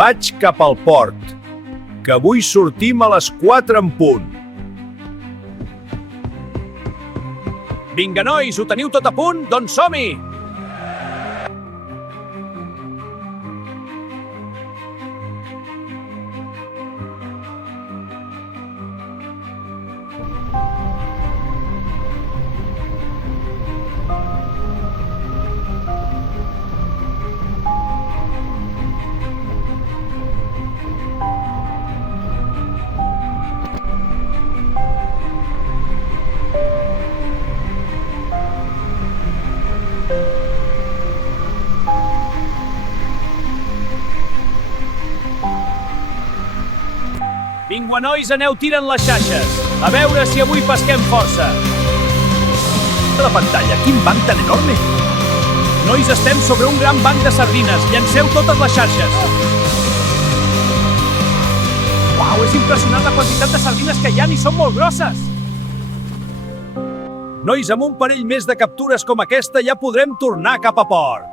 Vaig cap al port, que avui sortim a les 4 en punt. Vinga, nois, ho teniu tot a punt? Doncs som-hi! Vinga, nois, aneu tirant les xarxes. A veure si avui pesquem força. A la pantalla, quin banc tan enorme! Nois, estem sobre un gran banc de sardines. Llanceu totes les xarxes. Uau, és impressionant la quantitat de sardines que hi ha i són molt grosses. Nois, amb un parell més de captures com aquesta ja podrem tornar cap a port.